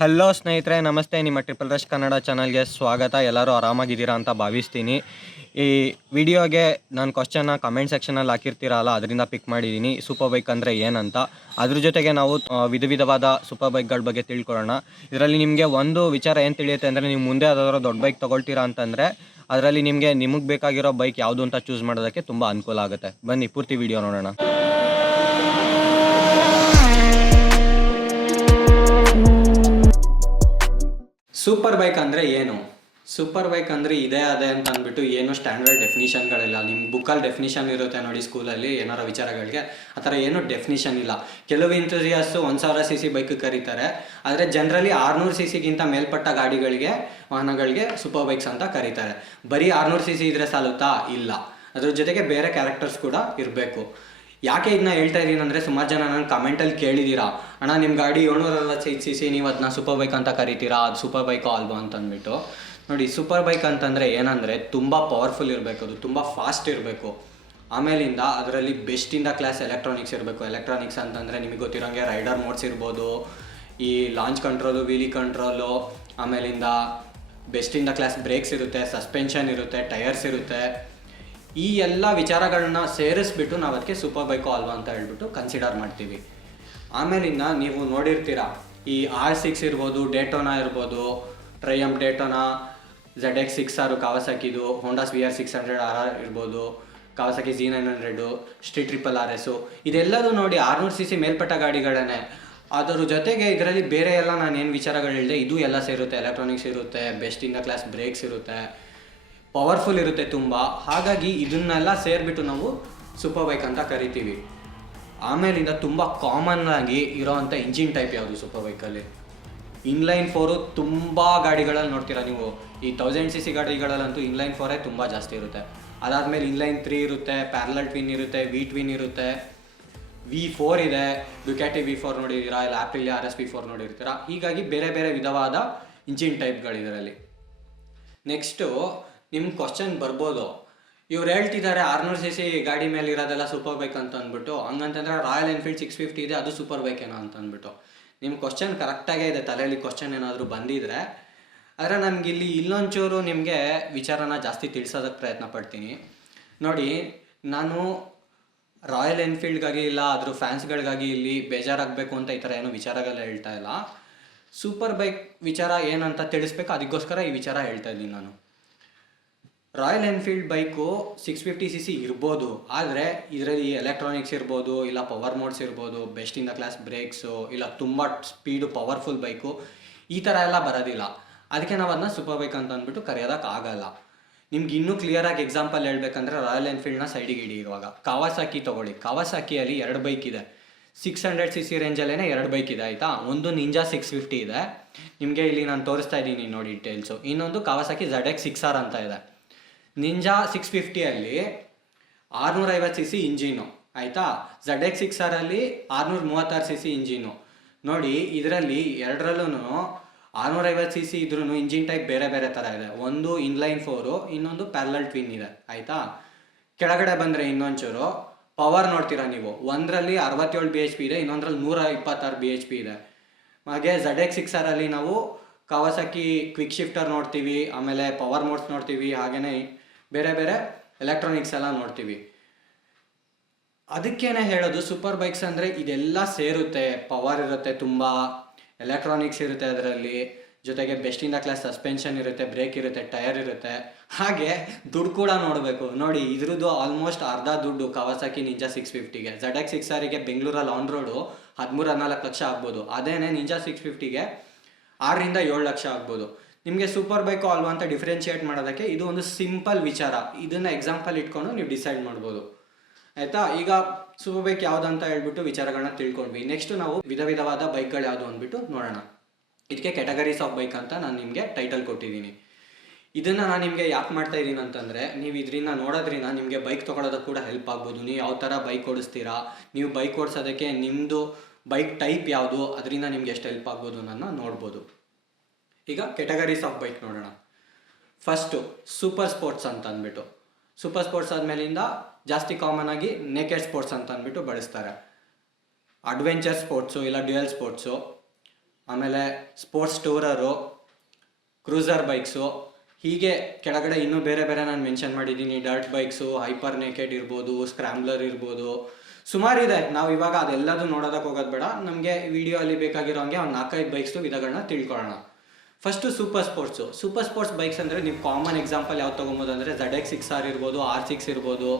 Hello ಸ್ನೇಹಿತರೆ, ನಮಸ್ತೆ. ನಿಮ್ಮ ಟ್ರಿಪಲ್ ರಶ್ ಕನ್ನಡ ಚಾನಲ್ಗೆ ಸ್ವಾಗತ. ಎಲ್ಲರೂ ಆರಾಮಾಗಿದ್ದೀರಾ ಅಂತ ಭಾವಿಸ್ತೀನಿ. ಈ ವಿಡಿಯೋಗೆ ನಾನು ಕ್ವಶ್ಚನ್ನ ಕಮೆಂಟ್ ಸೆಕ್ಷನಲ್ಲಿ ಹಾಕಿರ್ತೀರಲ್ಲ, ಅದರಿಂದ ಪಿಕ್ ಮಾಡಿದ್ದೀನಿ. ಸೂಪರ್ ಬೈಕ್ ಅಂದರೆ ಏನಂತ. ಅದ್ರ ಜೊತೆಗೆ ನಾವು ವಿಧವಾದ ಸೂಪರ್ ಬೈಕ್ಗಳ ಬಗ್ಗೆ ತಿಳ್ಕೊಳ್ಳೋಣ. ಇದರಲ್ಲಿ ನಿಮಗೆ ಒಂದು ವಿಚಾರ ಏನು ತಿಳಿಯುತ್ತೆ ಅಂದರೆ, ನೀವು ಮುಂದೆ ಯಾವುದಾದ್ರೂ ದೊಡ್ಡ ಬೈಕ್ ತೊಗೊಳ್ತೀರಾ ಅಂತಂದರೆ ಅದರಲ್ಲಿ ನಿಮಗೆ ಬೇಕಾಗಿರೋ ಬೈಕ್ ಯಾವುದು ಅಂತ ಚೂಸ್ ಮಾಡೋದಕ್ಕೆ ತುಂಬ ಅನುಕೂಲ ಆಗುತ್ತೆ. ಬನ್ನಿ ಪೂರ್ತಿ ವಿಡಿಯೋ ನೋಡೋಣ. ಸೂಪರ್ ಬೈಕ್ ಅಂದರೆ ಏನು? ಸೂಪರ್ ಬೈಕ್ ಅಂದರೆ ಇದೇ ಅದೇ ಅಂತ ಅಂದ್ಬಿಟ್ಟು ಏನು ಸ್ಟ್ಯಾಂಡರ್ಡ್ ಡೆಫಿನಿಷನ್ಗಳಿಲ್ಲ. ನಿಮ್ಮ ಬುಕ್ಕಲ್ಲಿ ಡೆಫಿನಿಷನ್ ಇರುತ್ತೆ ನೋಡಿ, ಸ್ಕೂಲಲ್ಲಿ ಏನಾರ ವಿಚಾರಗಳಿಗೆ. ಆ ಥರ ಏನೂ ಡೆಫಿನಿಷನ್ ಇಲ್ಲ. ಕೆಲವು ಇಂಥೂಸಿಯಾಸ್ಟು 1000 cc ಬೈಕ್ ಕರೀತಾರೆ, ಆದರೆ ಜನರಲಿ 600 cc ಮೇಲ್ಪಟ್ಟ ಗಾಡಿಗಳಿಗೆ, ವಾಹನಗಳಿಗೆ ಸೂಪರ್ ಬೈಕ್ಸ್ ಅಂತ ಕರೀತಾರೆ. ಬರೀ 600 cc ಇದ್ರೆ ಸಾಲುತ್ತಾ? ಇಲ್ಲ, ಅದ್ರ ಜೊತೆಗೆ ಬೇರೆ ಕ್ಯಾರೆಕ್ಟರ್ಸ್ ಕೂಡ ಇರಬೇಕು. ಯಾಕೆ ಇದನ್ನ ಹೇಳ್ತಾ ಇದ್ದೀನಿ ಅಂದರೆ, ಸುಮಾರು ಜನ ನಾನು ಕಮೆಂಟಲ್ಲಿ ಕೇಳಿದ್ದೀರಾ, ಅಣ್ಣ ನಿಮ್ಮ ಗಾಡಿ 765 cc, ನೀವು ಅದನ್ನ ಸೂಪರ್ ಬೈಕ್ ಅಂತ ಕರಿತೀರಾ, ಅದು ಸೂಪರ್ ಬೈಕೋ ಅಲ್ವಾ ಅಂತಂದ್ಬಿಟ್ಟು. ನೋಡಿ, ಸೂಪರ್ ಬೈಕ್ ಅಂತಂದರೆ ಏನಂದರೆ ತುಂಬ ಪವರ್ಫುಲ್ ಇರಬೇಕು, ಅದು ತುಂಬ ಫಾಸ್ಟ್ ಇರಬೇಕು. ಆಮೇಲಿಂದ ಅದರಲ್ಲಿ ಬೆಸ್ಟಿಂದ ಕ್ಲಾಸ್ ಎಲೆಕ್ಟ್ರಾನಿಕ್ಸ್ ಇರಬೇಕು. ಎಲೆಕ್ಟ್ರಾನಿಕ್ಸ್ ಅಂತಂದರೆ ನಿಮಗೆ ಗೊತ್ತಿರೋಂಗೆ ರೈಡರ್ ಮೋಡ್ಸ್ ಇರ್ಬೋದು, ಈ ಲಾಂಚ್ ಕಂಟ್ರೋಲು, ವೀಲಿ ಕಂಟ್ರೋಲು, ಆಮೇಲಿಂದ ಬೆಸ್ಟಿಂದ ಕ್ಲಾಸ್ ಬ್ರೇಕ್ಸ್ ಇರುತ್ತೆ, ಸಸ್ಪೆನ್ಷನ್ ಇರುತ್ತೆ, ಟೈರ್ಸ್ ಇರುತ್ತೆ. ಈ ಎಲ್ಲ ವಿಚಾರಗಳನ್ನ ಸೇರಿಸ್ಬಿಟ್ಟು ನಾವು ಅದಕ್ಕೆ ಸೂಪರ್ ಬೈಕೋ ಅಲ್ವಾ ಅಂತ ಹೇಳ್ಬಿಟ್ಟು ಕನ್ಸಿಡರ್ ಮಾಡ್ತೀವಿ. ಆಮೇಲಿಂದ ನೀವು ನೋಡಿರ್ತೀರ, ಈ R6 ಇರ್ಬೋದು, ಡೇಟೋನಾ ಇರ್ಬೋದು, ಟ್ರಯಂಫ್ ಡೇಟೋನಾ, ZX6R ಕಾವಾಸಾಕಿದು, ಹೋಂಡಾ VR 600RR ಇರ್ಬೋದು, ಕಾವಾಸಾಕಿ Z900, ಸ್ಟ್ರೀಟ್ ಟ್ರಿಪಲ್ RS, ಇದೆಲ್ಲದೂ ನೋಡಿ 600 cc ಮೇಲ್ಪಟ್ಟ ಗಾಡಿಗಳನ್ನೇ. ಅದರ ಜೊತೆಗೆ ಇದರಲ್ಲಿ ಬೇರೆ ಎಲ್ಲ ನಾನು ಏನು ವಿಚಾರಗಳು ಹೇಳಿದೆ ಇದು ಎಲ್ಲ ಸೇರುತ್ತೆ. ಎಲೆಕ್ಟ್ರಾನಿಕ್ಸ್ ಇರುತ್ತೆ, best in the class brakes ಇರುತ್ತೆ, ಪವರ್ಫುಲ್ ಇರುತ್ತೆ ತುಂಬ. ಹಾಗಾಗಿ ಇದನ್ನೆಲ್ಲ ಸೇರಿಬಿಟ್ಟು ನಾವು ಸೂಪರ್ ಬೈಕ್ ಅಂತ ಕರಿತೀವಿ. ಆಮೇಲಿಂದ ತುಂಬ ಕಾಮನ್ ಆಗಿ ಇರೋವಂಥ ಇಂಜಿನ್ ಟೈಪ್ ಯಾವುದು ಸೂಪರ್ ಬೈಕಲ್ಲಿ? ಇನ್ಲೈನ್ 4 ತುಂಬ ಗಾಡಿಗಳಲ್ಲಿ ನೋಡ್ತೀರಾ ನೀವು. ಈ 1000 cc ಗಾಡಿಗಳಲ್ಲಂತೂ ಇನ್ಲೈನ್ 4 ತುಂಬ ಜಾಸ್ತಿ ಇರುತ್ತೆ. ಅದಾದಮೇಲೆ ಇನ್ಲೈನ್ 3 ಇರುತ್ತೆ, ಪ್ಯಾರಲಲ್ ಟ್ವಿನ್ ಇರುತ್ತೆ, V-twin ಇರುತ್ತೆ, V4 ಇದೆ, ಡುಕ್ಯಾಟಿ V4 ನೋಡಿದ್ದೀರಾ, ಇಲ್ಲ ಆಪ್ರಿಲಿಯಾ RS V4 ನೋಡಿರ್ತೀರಾ. ಹೀಗಾಗಿ ಬೇರೆ ಬೇರೆ ವಿಧವಾದ ಇಂಜಿನ್ ಟೈಪ್ಗಳಿದರಲ್ಲಿ. ನೆಕ್ಸ್ಟು ನಿಮ್ಗೆ ಕ್ವಶನ್ ಬರ್ಬೋದು, ಇವ್ರು ಹೇಳ್ತಿದ್ದಾರೆ 600 cc ಗಾಡಿ ಮೇಲೆ ಇರೋದೆಲ್ಲ ಸೂಪರ್ ಬೈಕ್ ಅಂತ ಅಂದ್ಬಿಟ್ಟು. ಹಂಗಂತಂದ್ರೆ ರಾಯಲ್ ಎನ್ಫೀಲ್ಡ್ 650 ಇದೆ, ಅದು ಸೂಪರ್ ಬೈಕ್ ಏನೋ ಅಂತ ಅಂದ್ಬಿಟ್ಟು. ನಿಮ್ಮ ಕ್ವಶನ್ ಕರೆಕ್ಟಾಗೇ ಇದೆ, ತಲೆಯಲ್ಲಿ ಕ್ವಶನ್ ಏನಾದರೂ ಬಂದಿದ್ರೆ. ಆದರೆ ನಮಗಿಲ್ಲಿ ಇಲ್ಲೊಂಚೂರು ನಿಮಗೆ ವಿಚಾರನ ಜಾಸ್ತಿ ತಿಳಿಸೋದಕ್ಕೆ ಪ್ರಯತ್ನ ಪಡ್ತೀನಿ. ನೋಡಿ, ನಾನು ರಾಯಲ್ ಎನ್ಫೀಲ್ಡ್ಗಾಗಿ ಇಲ್ಲ ಅದ್ರ ಫ್ಯಾನ್ಸ್ಗಳಿಗಾಗಿ ಇಲ್ಲಿ ಬೇಜಾರಾಗಬೇಕು ಅಂತ ಈ ಥರ ಏನೋ ವಿಚಾರಗಳು ಹೇಳ್ತಾ ಇಲ್ಲ. ಸೂಪರ್ ಬೈಕ್ ವಿಚಾರ ಏನಂತ ತಿಳಿಸ್ಬೇಕು, ಅದಕ್ಕೋಸ್ಕರ ಈ ವಿಚಾರ ಹೇಳ್ತಾ ಇದ್ದೀನಿ ನಾನು. ರಾಯಲ್ ಎನ್ಫೀಲ್ಡ್ ಬೈಕು 650 cc ಇರ್ಬೋದು, ಆದರೆ ಇದರಲ್ಲಿ ಎಲೆಕ್ಟ್ರಾನಿಕ್ಸ್ ಇರ್ಬೋದು, ಇಲ್ಲ ಪವರ್ ಮೋಡ್ಸ್ ಇರ್ಬೋದು, best in the class brakes, ಇಲ್ಲ ತುಂಬ ಸ್ಪೀಡು ಪವರ್ಫುಲ್ ಬೈಕು, ಈ ಥರ ಎಲ್ಲ ಬರೋದಿಲ್ಲ. ಅದಕ್ಕೆ ನಾವು ಅದನ್ನ ಸೂಪರ್ ಬೈಕ್ ಅಂತ ಅಂದ್ಬಿಟ್ಟು ಕರೆಯೋದಕ್ಕಾಗಲ್ಲ. ನಿಮ್ಗೆ ಇನ್ನೂ ಕ್ಲಿಯರಾಗಿ ಎಕ್ಸಾಂಪಲ್ ಹೇಳ್ಬೇಕಂದ್ರೆ, ರಾಯಲ್ ಎನ್ಫೀಲ್ಡ್ನ ಸೈಡಿಗೆ ಇಡಿ. ಇವಾಗ ಕಾವಾಸಾಕಿ ತೊಗೊಳ್ಳಿ. ಕಾವಾಸಾಕಿಯಲ್ಲಿ 2 ಬೈಕ್ ಇದೆ. 600 cc ರೇಂಜಲ್ಲೇ 2 ಬೈಕ್ ಇದೆ, ಆಯಿತಾ. ಒಂದು ನಿಂಜಾ 650 ಇದೆ, ನಿಮಗೆ ಇಲ್ಲಿ ನಾನು ತೋರಿಸ್ತಾ ಇದ್ದೀನಿ ನೋಡಿ ಡೀಟೇಲ್ಸು. ಇನ್ನೊಂದು ಕಾವಾಸಾಕಿ ZX6R ಅಂತ ಇದೆ. ನಿಂಜಾ 650ಅಲ್ಲಿ 650 cc ಇಂಜಿನು, ಆಯಿತಾ. ZX6ರಲ್ಲಿ 636 cc ಇಂಜಿನು. ನೋಡಿ, ಇದರಲ್ಲಿ ಎರಡರಲ್ಲೂ 650 cc ಇದ್ರೂ ಇಂಜಿನ್ ಟೈಪ್ ಬೇರೆ ಬೇರೆ ಥರ ಇದೆ. ಒಂದು ಇನ್ಲೈನ್ 4, ಇನ್ನೊಂದು ಪ್ಯಾರಲಲ್ ಟ್ವಿನ್ ಇದೆ, ಆಯಿತಾ. ಕೆಳಗಡೆ ಬಂದರೆ ಇನ್ನೊಂಚೂರು ಪವರ್ ನೋಡ್ತೀರಾ ನೀವು. ಒಂದರಲ್ಲಿ 67 bhp ಇದೆ, ಇನ್ನೊಂದರಲ್ಲಿ 126 bhp ಇದೆ. ಹಾಗೆ ZX6ರಲ್ಲಿ ನಾವು ಕಾವಾಸಾಕಿ ಕ್ವಿಕ್ ಶಿಫ್ಟರ್ ನೋಡ್ತೀವಿ, ಆಮೇಲೆ ಪವರ್ ಮೋಡ್ಸ್ ನೋಡ್ತೀವಿ, ಹಾಗೆಯೇ ಬೇರೆ ಬೇರೆ ಎಲೆಕ್ಟ್ರಾನಿಕ್ಸ್ ಎಲ್ಲ ನೋಡ್ತೀವಿ. ಅದಕ್ಕೇನೆ ಹೇಳೋದು ಸೂಪರ್ ಬೈಕ್ಸ್ ಅಂದರೆ ಇದೆಲ್ಲ ಸೇರುತ್ತೆ. ಪವರ್ ಇರುತ್ತೆ, ತುಂಬ ಎಲೆಕ್ಟ್ರಾನಿಕ್ಸ್ ಇರುತ್ತೆ ಅದರಲ್ಲಿ, ಜೊತೆಗೆ best in the class suspension ಇರುತ್ತೆ, ಬ್ರೇಕ್ ಇರುತ್ತೆ, ಟೈರ್ ಇರುತ್ತೆ. ಹಾಗೆ ದುಡ್ಡು ಕೂಡ ನೋಡಬೇಕು. ನೋಡಿ, ಇದ್ರದ್ದು ಆಲ್ಮೋಸ್ಟ್ ಅರ್ಧ ದುಡ್ಡು ಕಾವಾಸಾಕಿ ನಿಂಜಾ 650ಗೆ. ZX6Rಗೆ ಬೆಂಗಳೂರಲ್ಲಿ ಆನ್ ರೋಡು 13-14 ಲಕ್ಷ ಆಗ್ಬೋದು. ಅದೇನೇ ನಿಂಜಾ 650ಗೆ 6ರಿಂದ 7 ಲಕ್ಷ ಆಗ್ಬೋದು. ನಿಮಗೆ ಸೂಪರ್ ಬೈಕೋ ಅಲ್ವಾ ಅಂತ ಡಿಫ್ರೆನ್ಷಿಯೇಟ್ ಮಾಡೋದಕ್ಕೆ ಇದು ಒಂದು ಸಿಂಪಲ್ ವಿಚಾರ. ಇದನ್ನು ಎಕ್ಸಾಂಪಲ್ ಇಟ್ಕೊಂಡು ನೀವು ಡಿಸೈಡ್ ಮಾಡ್ಬೋದು, ಆಯಿತಾ. ಈಗ ಸೂಪರ್ ಬೈಕ್ ಯಾವುದು ಅಂತ ಹೇಳ್ಬಿಟ್ಟು ವಿಚಾರಗಳನ್ನ ತಿಳ್ಕೊಂಡ್ವಿ. ನೆಕ್ಸ್ಟು ನಾವು ವಿಧವಾದ ಬೈಕ್ಗಳು ಯಾವುದು ಅಂದ್ಬಿಟ್ಟು ನೋಡೋಣ. ಇದಕ್ಕೆ ಕ್ಯಾಟಗರೀಸ್ ಆಫ್ ಬೈಕ್ ಅಂತ ನಾನು ನಿಮಗೆ ಟೈಟಲ್ ಕೊಟ್ಟಿದ್ದೀನಿ. ಇದನ್ನು ನಾನು ನಿಮಗೆ ಯಾಕೆ ಮಾಡ್ತಾ ಇದ್ದೀನಿ ಅಂತಂದರೆ, ನೀವು ಇದರಿಂದ ನೋಡೋದ್ರಿಂದ ನಿಮಗೆ ಬೈಕ್ ತೊಗೊಳೋದಕ್ಕೆ ಕೂಡ ಹೆಲ್ಪ್ ಆಗ್ಬೋದು. ನೀವು ಯಾವ ಥರ ಬೈಕ್ ಓಡಿಸ್ತೀರಾ, ನೀವು ಬೈಕ್ ಓಡಿಸೋದಕ್ಕೆ ನಿಮ್ಮದು ಬೈಕ್ ಟೈಪ್ ಯಾವುದು, ಅದರಿಂದ ನಿಮ್ಗೆ ಎಷ್ಟು ಹೆಲ್ಪ್ ಆಗ್ಬೋದು ಅನ್ನೋದನ್ನ ನೋಡ್ಬೋದು. ಈಗ ಕ್ಯಾಟಗರೀಸ್ ಆಫ್ ಬೈಕ್ ನೋಡೋಣ. ಫಸ್ಟು ಸೂಪರ್ ಸ್ಪೋರ್ಟ್ಸ್ ಅಂತ ಅಂದ್ಬಿಟ್ಟು. ಸೂಪರ್ ಸ್ಪೋರ್ಟ್ಸ್ ಆದಮೇಲಿಂದ ಜಾಸ್ತಿ ಕಾಮನ್ ಆಗಿ ನೇಕೆಡ್ ಸ್ಪೋರ್ಟ್ಸ್ ಅಂತ ಅಂದ್ಬಿಟ್ಟು ಬಳಸ್ತಾರೆ. ಅಡ್ವೆಂಚರ್ ಸ್ಪೋರ್ಟ್ಸು ಇಲ್ಲ ಡ್ಯುಯಲ್ ಸ್ಪೋರ್ಟ್ಸು, ಆಮೇಲೆ ಸ್ಪೋರ್ಟ್ಸ್ ಟೂರರು, ಕ್ರೂಸರ್ ಬೈಕ್ಸು, ಹೀಗೆ ಕೆಳಗಡೆ ಇನ್ನೂ ಬೇರೆ ಬೇರೆ ನಾನು ಮೆನ್ಷನ್ ಮಾಡಿದ್ದೀನಿ. ಡರ್ಟ್ ಬೈಕ್ಸು, ಹೈಪರ್ ನೇಕೆಡ್ ಇರ್ಬೋದು, ಸ್ಕ್ರ್ಯಾಂಬ್ಲರ್ ಇರ್ಬೋದು, ಸುಮಾರಿದೆ. ನಾವು ಇವಾಗ ಅದೆಲ್ಲದೂ ನೋಡೋದಕ್ಕೆ ಹೋಗೋದು ಬೇಡ. ನಮಗೆ ವಿಡಿಯೋ ಅಲ್ಲಿ ಬೇಕಾಗಿರೋ ಹಂಗೆ ಒಂದು 4-5 ಬೈಕ್ಸು ವಿಧಗಳನ್ನ ತಿಳ್ಕೊಳ್ಳೋಣ. ಫಸ್ಟು ಸೂಪರ್ ಸ್ಪೋರ್ಟ್ಸ್ ಬೈಕ್ಸ್ ಅಂದರೆ ನೀವು ಕಾಮನ್ ಎಕ್ಸಾಂಪಲ್ ಯಾವ್ದು ತೊಗೊಬೋದು ಅಂದರೆ ZX6R ಇರ್ಬೋದು, R6 ಇರ್ಬೋದು,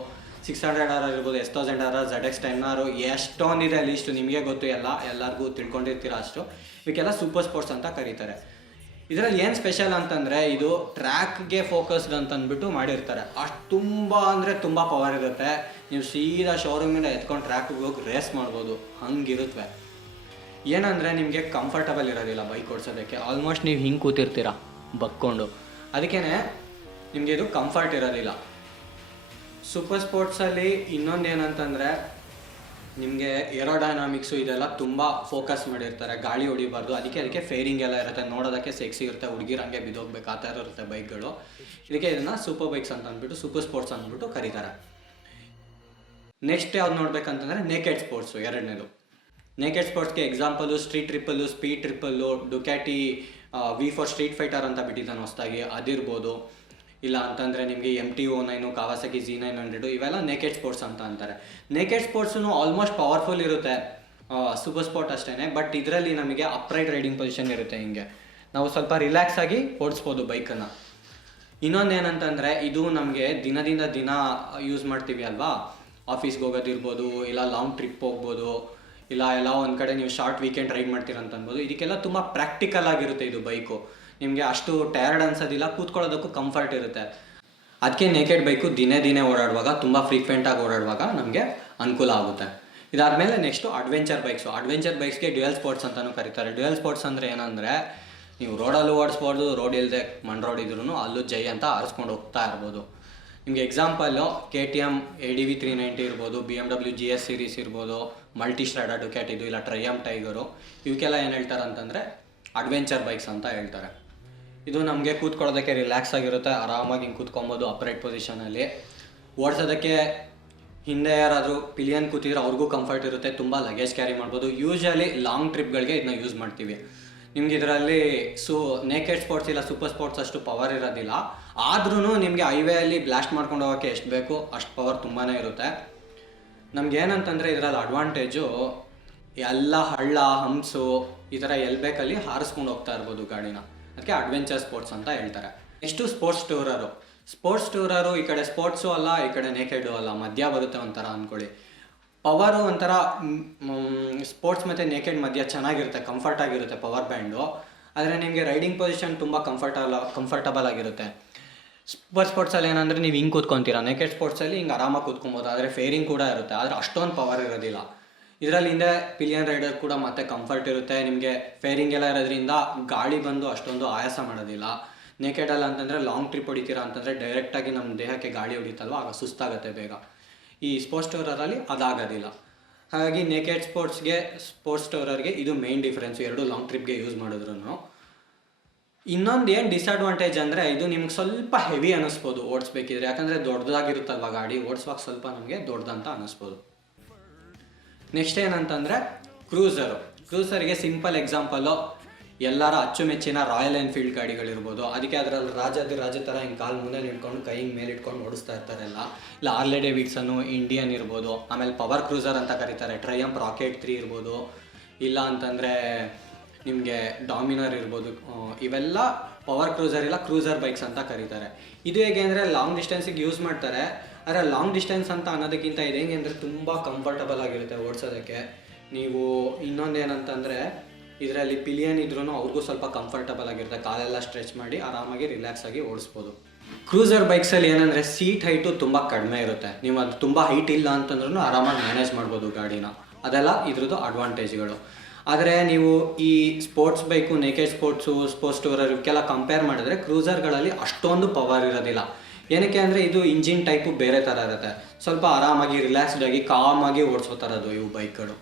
600R ಇರ್ಬೋದು, S1000R, ZX10R, ಎಷ್ಟೊಂದಿದೆ ಲೀಸ್ಟು, ನಿಮಗೆ ಗೊತ್ತು, ಎಲ್ಲರಿಗೂ ತಿಳ್ಕೊಂಡಿರ್ತೀರ ಅಷ್ಟು. ಇವಕ್ಕೆಲ್ಲ ಸೂಪರ್ ಸ್ಪೋರ್ಟ್ಸ್ ಅಂತ ಕರೀತಾರೆ. ಇದರಲ್ಲಿ ಏನು ಸ್ಪೆಷಲ್ ಅಂತಂದರೆ ಇದು ಟ್ರ್ಯಾಕ್ಗೆ ಫೋಕಸ್ಡ್ ಅಂತ ಅಂದ್ಬಿಟ್ಟು ಮಾಡಿರ್ತಾರೆ. ಅಷ್ಟು ತುಂಬ ಅಂದರೆ ತುಂಬ ಪವರ್ ಇರುತ್ತೆ. ನೀವು ಸೀದಾ ಶೋರೂಮಿಂದ ಎತ್ಕೊಂಡು ಟ್ರ್ಯಾಕ್ಗೆ ಹೋಗಿ ರೇಸ್ ಮಾಡ್ಬೋದು, ಹಂಗಿರುತ್ತವೆ. ಏನಂದರೆ ನಿಮಗೆ ಕಂಫರ್ಟಬಲ್ ಇರೋದಿಲ್ಲ ಬೈಕ್ ಓಡಿಸೋದಕ್ಕೆ. ಆಲ್ಮೋಸ್ಟ್ ನೀವು ಹಿಂಗೆ ಕೂತಿರ್ತೀರ ಬಕ್ಕೊಂಡು, ಅದಕ್ಕೇ ನಿಮಗೆ ಇದು ಕಂಫರ್ಟ್ ಇರೋದಿಲ್ಲ. ಸೂಪರ್ ಸ್ಪೋರ್ಟ್ಸಲ್ಲಿ ಇನ್ನೊಂದು ಏನಂತಂದರೆ ನಿಮಗೆ ಏರೋಡೈನಾಮಿಕ್ಸು ಇದೆಲ್ಲ ತುಂಬ ಫೋಕಸ್ ಮಾಡಿರ್ತಾರೆ, ಗಾಳಿ ಹೊಡಿಬಾರ್ದು. ಅದಕ್ಕೆ ಫೇರಿಂಗ್ ಎಲ್ಲ ಇರುತ್ತೆ, ನೋಡೋದಕ್ಕೆ ಸೆಕ್ಸಿ ಇರುತ್ತೆ, ಹುಡುಗಿರು ಹಂಗೆ ಬಿದ್ದೋಗ್ಬೇಕು ಆ ಥರ ಇರುತ್ತೆ ಬೈಕ್ಗಳು. ಇದಕ್ಕೆ ಇದನ್ನು ಸೂಪರ್ ಬೈಕ್ಸ್ ಅಂತ ಅಂದ್ಬಿಟ್ಟು ಸೂಪರ್ ಸ್ಪೋರ್ಟ್ಸ್ ಅಂದ್ಬಿಟ್ಟು ಕರೀತಾರೆ. ನೆಕ್ಸ್ಟ್ ಯಾವ್ದು ನೋಡ್ಬೇಕಂತಂದರೆ ನೇಕೆಡ್ ಸ್ಪೋರ್ಟ್ಸು, ಎರಡನೇದು. ನೇಕೆಡ್ ಸ್ಪೋರ್ಟ್ಸ್ಗೆ example street triple, speed triple, Ducati V4 street fighter ಅಂತ ಬಿಟ್ಟಿದ್ದಾನೆ ಹೊಸದಾಗಿ, ಅದಿರ್ಬೋದು. ಇಲ್ಲ ಅಂತಂದರೆ ನಿಮಗೆ MT-09, ಕಾವಾಸಕಿ Z900, ಇವೆಲ್ಲ ನೇಕೆಡ್ ಸ್ಪೋರ್ಟ್ಸ್ ಅಂತ ಅಂತಾರೆ. ನೇಕೆಡ್ ಸ್ಪೋರ್ಟ್ಸು ಆಲ್ಮೋಸ್ಟ್ ಪವರ್ಫುಲ್ ಇರುತ್ತೆ, ಸೂಪರ್ ಸ್ಪೋರ್ಟ್ ಅಷ್ಟೇ. ಬಟ್ ಇದರಲ್ಲಿ ನಮಗೆ ಅಪ್ರೈಟ್ ರೈಡಿಂಗ್ ಪೊಸಿಷನ್ ಇರುತ್ತೆ, ಹಿಂಗೆ ನಾವು ಸ್ವಲ್ಪ ರಿಲ್ಯಾಕ್ಸ್ ಆಗಿ ಓಡಿಸ್ಬೋದು ಬೈಕನ್ನು. ಇನ್ನೊಂದು ಏನಂತಂದರೆ ಇದು ನಮಗೆ ದಿನದಿಂದ ದಿನ ಯೂಸ್ ಮಾಡ್ತೀವಿ ಅಲ್ವಾ, ಆಫೀಸ್ಗೆ ಹೋಗೋದಿರ್ಬೋದು, ಇಲ್ಲ ಲಾಂಗ್ ಟ್ರಿಪ್ ಹೋಗ್ಬೋದು, ಇಲ್ಲ ಎಲ್ಲ ಒಂದು ಕಡೆ ನೀವು ಶಾರ್ಟ್ ವೀಕೆಂಡ್ ರೈಡ್ ಮಾಡ್ತೀರಂತ ಅನ್ಬೋದು. ಇದಕ್ಕೆಲ್ಲ ತುಂಬ ಪ್ರಾಕ್ಟಿಕಲ್ ಆಗಿರುತ್ತೆ ಇದು ಬೈಕು. ನಿಮಗೆ ಅಷ್ಟು ಟಯರ್ಡ್ ಅನ್ಸೋದಿಲ್ಲ, ಕೂತ್ಕೊಳ್ಳೋದಕ್ಕೂ ಕಂಫರ್ಟ್ ಇರುತ್ತೆ. ಅದಕ್ಕೆ ನೇಕೆಡ್ ಬೈಕು ದಿನೇ ಓಡಾಡುವಾಗ, ತುಂಬ ಫ್ರೀಕ್ವೆಂಟಾಗಿ ಓಡಾಡುವಾಗ ನಮಗೆ ಅನುಕೂಲ ಆಗುತ್ತೆ. ಇದಾದಮೇಲೆ ನೆಕ್ಸ್ಟು ಅಡ್ವೆಂಚರ್ ಬೈಕ್ಸ್ಗೆ ಡ್ಯುಯಲ್ ಸ್ಪೋರ್ಟ್ಸ್ ಅಂತಲೂ ಕರೀತಾರೆ. ಡ್ಯುಯಲ್ ಸ್ಪೋರ್ಟ್ಸ್ ಅಂದರೆ ಏನಂದರೆ ನೀವು ರೋಡಲ್ಲೂ ಓಡಿಸ್ಬೋದು, ರೋಡ್ ಇಲ್ಲದೆ ಮಣ್ ರೋಡ್ ಇದ್ರೂ ಅಲ್ಲೂ ಜೈ ಅಂತ ಆರಿಸ್ಕೊಂಡು ಹೋಗ್ತಾ ಇರ್ಬೋದು. ನಿಮಗೆ ಎಕ್ಸಾಂಪಲ್ಲು KTM ADV 390 ಇರ್ಬೋದು, BMW GS ಸೀರೀಸ್ ಇರ್ಬೋದು, ಮಲ್ಟಿ ಸ್ಟ್ರಾಡಾ ಡುಕ್ಯಾಟಿ ಇದು, ಇಲ್ಲ ಟ್ರಯಂಫ್ ಟೈಗರು, ಇವಕ್ಕೆಲ್ಲ ಏನು ಹೇಳ್ತಾರೆ ಅಂತಂದರೆ ಅಡ್ವೆಂಚರ್ ಬೈಕ್ಸ್ ಅಂತ ಹೇಳ್ತಾರೆ. ಇದು ನಮಗೆ ಕೂತ್ಕೊಳ್ಳೋದಕ್ಕೆ ರಿಲ್ಯಾಕ್ಸ್ ಆಗಿರುತ್ತೆ, ಆರಾಮಾಗಿ ಹಿಂಗೆ ಕೂತ್ಕೊಬೋದು ಅಪ್ರೈಟ್ ಪೊಸಿಷನಲ್ಲಿ. ಓಡಿಸೋದಕ್ಕೆ ಹಿಂದೆ ಯಾರಾದರೂ ಪಿಲಿಯನ್ ಕೂತಿದ್ರೆ ಅವ್ರಿಗೂ ಕಂಫರ್ಟ್ ಇರುತ್ತೆ, ತುಂಬ ಲಗೇಜ್ ಕ್ಯಾರಿ ಮಾಡ್ಬೋದು. ಯೂಶ್ವಲಿ ಲಾಂಗ್ ಟ್ರಿಪ್ಗಳಿಗೆ ಇದನ್ನ ಯೂಸ್ ಮಾಡ್ತೀವಿ. ನಿಮ್ಗೆ ಇದರಲ್ಲಿ ನೇಕೆಡ್ ಸ್ಪೋರ್ಟ್ಸ್ ಇಲ್ಲ ಸೂಪರ್ ಸ್ಪೋರ್ಟ್ಸ್ ಅಷ್ಟು ಪವರ್ ಇರೋದಿಲ್ಲ, ಆದ್ರೂ ನಿಮಗೆ ಹೈವೇಯಲ್ಲಿ ಬ್ಲಾಸ್ಟ್ ಮಾಡ್ಕೊಂಡು ಹೋಗೋಕ್ಕೆ ಎಷ್ಟು ಬೇಕು ಅಷ್ಟು ಪವರ್ ತುಂಬಾ ಇರುತ್ತೆ. ನಮ್ಗೆ ಏನಂತಂದರೆ ಇದರಲ್ಲಿ ಅಡ್ವಾಂಟೇಜು ಎಲ್ಲ ಹಳ್ಳ ಹಂಪ್ಸು ಈ ಥರ ಎಲ್ಲಿ ಬೇಕಲ್ಲಿ ಹಾರಿಸ್ಕೊಂಡು ಹೋಗ್ತಾ ಇರ್ಬೋದು ಗಾಡಿನ, ಅದಕ್ಕೆ ಅಡ್ವೆಂಚರ್ ಸ್ಪೋರ್ಟ್ಸ್ ಅಂತ ಹೇಳ್ತಾರೆ. ನೆಕ್ಸ್ಟು ಸ್ಪೋರ್ಟ್ಸ್ ಟೂರರು ಈ ಕಡೆ ಸ್ಪೋರ್ಟ್ಸು ಅಲ್ಲ, ಈ ಕಡೆ ನೇಕೆಡು ಅಲ್ಲ, ಮಧ್ಯ ಬರುತ್ತೆ ಒಂಥರ ಅಂದ್ಕೊಳ್ಳಿ. ಪವರು ಒಂಥರ ಸ್ಪೋರ್ಟ್ಸ್ ಮತ್ತು ನೇಕೆಡ್ ಮಧ್ಯ ಚೆನ್ನಾಗಿರುತ್ತೆ, ಕಂಫರ್ಟ್ ಆಗಿರುತ್ತೆ ಪವರ್ ಬ್ಯಾಂಡು. ಆದರೆ ನಿಮಗೆ ರೈಡಿಂಗ್ ಪೊಸಿಷನ್ ತುಂಬ ಕಂಫರ್ಟಬಲ್ ಆಗಿರುತ್ತೆ. ಸೂಪರ್ ಸ್ಪೋರ್ಟ್ಸಲ್ಲಿ ಏನಂದರೆ ನೀವು ಹಿಂಗೆ ಕೂತ್ಕೊತೀರ, ನೇಕೆಡ್ ಸ್ಪೋರ್ಟ್ಸಲ್ಲಿ ಹಿಂಗೆ ಆರಾಮಾಗಿ ಕೂತ್ಕೊಬೋದು, ಆದರೆ ಫೇರಿಂಗ್ ಕೂಡ ಇರುತ್ತೆ, ಆದರೆ ಅಷ್ಟೊಂದು ಪವರ್ ಇರೋದಿಲ್ಲ. ಇದರಲ್ಲಿ ಹಿಂದೆ ಪಿಲಿಯನ್ ರೈಡರ್ ಕೂಡ ಮತ್ತೆ ಕಂಫರ್ಟ್ ಇರುತ್ತೆ, ನಿಮಗೆ ಫೇರಿಂಗ್ ಎಲ್ಲ ಇರೋದ್ರಿಂದ ಗಾಳಿ ಬಂದು ಅಷ್ಟೊಂದು ಆಯಾಸ ಮಾಡೋದಿಲ್ಲ. ನೇಕೆಡಲ್ಲ ಅಂತಂದರೆ ಲಾಂಗ್ ಟ್ರಿಪ್ ಹೊಡಿತೀರಾ ಅಂತಂದರೆ ಡೈರೆಕ್ಟಾಗಿ ನಮ್ಮ ದೇಹಕ್ಕೆ ಗಾಳಿ ಹೊಡಿತಲ್ವ, ಆಗ ಸುಸ್ತಾಗುತ್ತೆ ಬೇಗ. ಈ ಸ್ಪೋರ್ಟ್ಸ್ ಟೂರರಲ್ಲಿ ಅದಾಗೋದಿಲ್ಲ. ಹಾಗಾಗಿ ನೇಕೆಡ್ ಸ್ಪೋರ್ಟ್ಸ್ ಟೂರರ್ಗೆ ಇದು ಮೇನ್ ಡಿಫ್ರೆನ್ಸು, ಎರಡು ಲಾಂಗ್ ಟ್ರಿಪ್ಗೆ ಯೂಸ್ ಮಾಡಿದ್ರು. ಇನ್ನೊಂದು ಏನು ಡಿಸ್ಅಡ್ವಾಂಟೇಜ್ ಅಂದರೆ ಇದು ನಿಮ್ಗೆ ಸ್ವಲ್ಪ ಹೆವಿ ಅನ್ನಿಸ್ಬೋದು ಓಡಿಸ್ಬೇಕಿದ್ರೆ, ಯಾಕಂದರೆ ದೊಡ್ಡದಾಗಿರುತ್ತಲ್ವ ಗಾಡಿ, ಓಡಿಸುವಾಗ ಸ್ವಲ್ಪ ನಮಗೆ ದೊಡ್ಡದಂತ ಅನ್ನಿಸ್ಬೋದು. ನೆಕ್ಸ್ಟ್ ಏನಂತಂದರೆ ಕ್ರೂಸರ್ಗೆ ಸಿಂಪಲ್ ಎಕ್ಸಾಂಪಲ್ಲು ಎಲ್ಲರ ಅಚ್ಚುಮೆಚ್ಚಿನ ರಾಯಲ್ ಎನ್ಫೀಲ್ಡ್ ಗಾಡಿಗಳಿರ್ಬೋದು. ಅದಕ್ಕೆ ಅದರಲ್ಲಿ ರಾಜ ಥರ ಹಿಂಗೆ ಕಾಲು ಮುಂದೆ ಇಟ್ಕೊಂಡು ಕೈ ಹಿಂಗೆ ಮೇಲೆ ಇಟ್ಕೊಂಡು ಓಡಿಸ್ತಾ ಇರ್ತಾರಲ್ಲ, ಇಲ್ಲ ಹಾರ್ಲೆ ಡೇವಿಡ್ಸನ್ನು ಇಂಡಿಯನ್ ಇರ್ಬೋದು, ಆಮೇಲೆ ಪವರ್ ಕ್ರೂಸರ್ ಅಂತ ಕರೀತಾರೆ, ಟ್ರಯಂಫ್ ರಾಕೆಟ್ 3 ಇರ್ಬೋದು, ಇಲ್ಲ ಅಂತಂದರೆ ನಿಮಗೆ ಡಾಮಿನರ್ ಇರ್ಬೋದು. ಇವೆಲ್ಲ ಪವರ್ ಕ್ರೂಸರ್ ಇಲ್ಲ ಕ್ರೂಸರ್ ಬೈಕ್ಸ್ ಅಂತ ಕರೀತಾರೆ. ಇದು ಹೇಗೆ ಅಂದರೆ ಲಾಂಗ್ ಡಿಸ್ಟೆನ್ಸಿಗೆ ಯೂಸ್ ಮಾಡ್ತಾರೆ, ಆದರೆ ಲಾಂಗ್ ಡಿಸ್ಟೆನ್ಸ್ ಅಂತ ಅನ್ನೋದಕ್ಕಿಂತ ಇದು ಹೆಂಗೆ ಅಂದರೆ ತುಂಬ ಕಂಫರ್ಟಬಲ್ ಆಗಿರುತ್ತೆ ಓಡಿಸೋದಕ್ಕೆ. ನೀವು ಇನ್ನೊಂದೇನಂತಂದರೆ ಇದರಲ್ಲಿ ಪಿಲಿಯನ್ ಇದ್ರೂ ಅವ್ರಿಗೂ ಸ್ವಲ್ಪ ಕಂಫರ್ಟಬಲ್ ಆಗಿರುತ್ತೆ, ಕಾಲೆಲ್ಲ ಸ್ಟ್ರೆಚ್ ಮಾಡಿ ಆರಾಮಾಗಿ ರಿಲ್ಯಾಕ್ಸ್ ಆಗಿ ಓಡಿಸ್ಬೋದು. ಕ್ರೂಸರ್ ಬೈಕ್ಸಲ್ಲಿ ಏನಂದರೆ ಸೀಟ್ ಹೈಟು ತುಂಬ ಕಡಿಮೆ ಇರುತ್ತೆ, ನೀವು ಅದು ತುಂಬ ಹೈಟ್ ಇಲ್ಲ ಅಂತಂದ್ರೂ ಆರಾಮಾಗಿ ಮ್ಯಾನೇಜ್ ಮಾಡ್ಬೋದು ಗಾಡಿನ, ಅದೆಲ್ಲ ಇದ್ರದ್ದು ಅಡ್ವಾಂಟೇಜ್ಗಳು. ಆದರೆ ನೀವು ಈ sports bike naked sports tourer ಇವಕ್ಕೆಲ್ಲ ಕಂಪೇರ್ ಮಾಡಿದ್ರೆ ಕ್ರೂಸರ್ಗಳಲ್ಲಿ ಅಷ್ಟೊಂದು ಪವರ್ ಇರೋದಿಲ್ಲ. ಏನಕ್ಕೆ ಅಂದರೆ ಇದು ಇಂಜಿನ್ ಟೈಪು ಬೇರೆ ಥರ ಇರುತ್ತೆ, ಸ್ವಲ್ಪ ಆರಾಮಾಗಿ ರಿಲ್ಯಾಕ್ಸ್ಡ್ ಆಗಿ ಕಾಮಾಗಿ ಓಡಿಸೋ ಥರದ್ದು ಇವು ಬೈಕ್ಗಳು.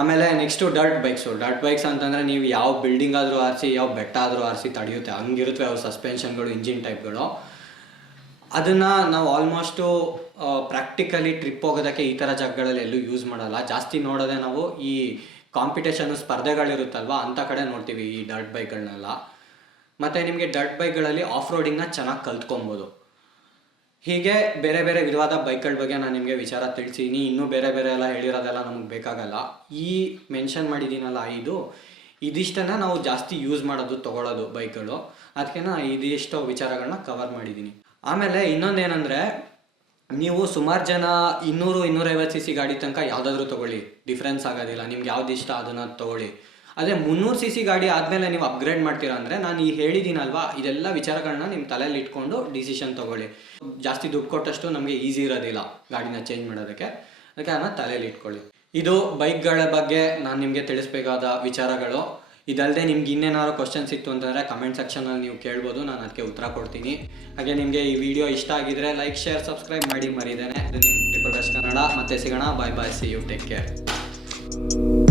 ಆಮೇಲೆ ನೆಕ್ಸ್ಟು ಡರ್ಟ್ ಬೈಕ್ಸ್ ಅಂತಂದರೆ ನೀವು ಯಾವ ಬಿಲ್ಡಿಂಗ್ ಆದರೂ ಆರಿಸಿ, ಯಾವ ಬೆಟ್ಟ ಆದರೂ ಆರಿಸಿ ತಡೆಯುತ್ತೆ, ಹಂಗಿರುತ್ತವೆ ಅವು ಸಸ್ಪೆನ್ಷನ್ಗಳು, ಇಂಜಿನ್ ಟೈಪ್ಗಳು. ಅದನ್ನು ನಾವು ಆಲ್ಮೋಸ್ಟು ಪ್ರಾಕ್ಟಿಕಲಿ ಟ್ರಿಪ್ ಹೋಗೋದಕ್ಕೆ ಈ ಥರ ಜಾಗಗಳಲ್ಲಿ ಎಲ್ಲೂ ಯೂಸ್ ಮಾಡಲ್ಲ. ಜಾಸ್ತಿ ನೋಡೋದೆ ನಾವು ಈ ಕಾಂಪಿಟೇಷನ್ ಸ್ಪರ್ಧೆಗಳಿರುತ್ತಲ್ವ ಅಂಥ ಕಡೆ ನೋಡ್ತೀವಿ ಈ ಡರ್ಟ್ ಬೈಕ್ಗಳನ್ನೆಲ್ಲ. ಮತ್ತು ನಿಮಗೆ ಡರ್ಟ್ ಬೈಕ್ಗಳಲ್ಲಿ ಆಫ್ ರೋಡಿಂಗ್ನ ಚೆನ್ನಾಗಿ ಕಲ್ತ್ಕೊಬೋದು. ಹೀಗೆ ಬೇರೆ ಬೇರೆ ವಿಧವಾದ ಬೈಕ್ಗಳ ಬಗ್ಗೆ ನಾನು ನಿಮಗೆ ವಿಚಾರ ತಿಳಿಸೀನಿ. ಇನ್ನೂ ಬೇರೆ ಬೇರೆ ಎಲ್ಲ ಹೇಳಿರೋದೆಲ್ಲ ನಮಗೆ ಬೇಕಾಗಲ್ಲ. ಈ ಮೆನ್ಷನ್ ಮಾಡಿದ್ದೀನಲ್ಲ ಇದಿಷ್ಟನ್ನು ನಾವು ಜಾಸ್ತಿ ಯೂಸ್ ಮಾಡೋದು ತೊಗೊಳೋದು ಬೈಕ್ಗಳು. ಅದಕ್ಕೆ ನಾನು ಇದಿಷ್ಟು ವಿಚಾರಗಳನ್ನ ಕವರ್ ಮಾಡಿದ್ದೀನಿ. ಆಮೇಲೆ ಇನ್ನೊಂದೇನೆಂದರೆ, ನೀವು ಸುಮಾರು ಜನ 200-250 cc ಗಾಡಿ ತನಕ ಯಾವುದಾದ್ರೂ ತೊಗೊಳ್ಳಿ, ಡಿಫ್ರೆನ್ಸ್ ಆಗೋದಿಲ್ಲ. ನಿಮ್ಗೆ ಯಾವ್ದು ಇಷ್ಟ ಅದನ್ನು ತೊಗೊಳ್ಳಿ. ಅದೇ 300 cc ಗಾಡಿ ಆದಮೇಲೆ ನೀವು ಅಪ್ಗ್ರೇಡ್ ಮಾಡ್ತೀರಾ ಅಂದರೆ, ನಾನು ಈ ಹೇಳಿದ್ದೀನಲ್ವಾ ಇದೆಲ್ಲ ವಿಚಾರಗಳನ್ನ ನಿಮ್ಮ ತಲೆಯಲ್ಲಿ ಇಟ್ಕೊಂಡು ಡಿಸಿಷನ್ ತೊಗೊಳ್ಳಿ. ಜಾಸ್ತಿ ದುಡ್ಡು ಕೊಟ್ಟಷ್ಟು ನಮಗೆ ಈಸಿ ಇರೋದಿಲ್ಲ ಗಾಡಿನ ಚೇಂಜ್ ಮಾಡೋದಕ್ಕೆ. ಅದಕ್ಕೆ ಅದನ್ನು ತಲೆಯಲ್ಲಿ ಇಟ್ಕೊಳ್ಳಿ. ಇದು ಬೈಕ್ಗಳ ಬಗ್ಗೆ ನಾನು ನಿಮಗೆ ತಿಳಿಸ್ಬೇಕಾದ ವಿಚಾರಗಳು. ಇದಲ್ಲದೆ ನಿಮ್ಗೆ ಇನ್ನೇನಾದ್ರು ಕ್ವಶನ್ಸ್ ಇತ್ತು ಅಂತಂದರೆ ಕಮೆಂಟ್ ಸೆಕ್ಷನಲ್ಲಿ ನೀವು ಕೇಳ್ಬೋದು, ನಾನು ಅದಕ್ಕೆ ಉತ್ತರ ಕೊಡ್ತೀನಿ. ಹಾಗೆ ನಿಮಗೆ ಈ ವಿಡಿಯೋ ಇಷ್ಟ ಆಗಿದ್ರೆ ಲೈಕ್, ಶೇರ್, ಸಬ್ಸ್ಕ್ರೈಬ್ ಮಾಡಿ ಮರಿದೇನೆ. ಇದು ನಿಮ್ಮ ಟ್ರಿಪಲ್ ರಶ್ ಕನ್ನಡ. ಮತ್ತೆ ಸಿಗೋಣ. ಬಾಯ್ ಬಾಯ್, ಸಿ ಯು, ಟೇಕ್ ಕೇರ್.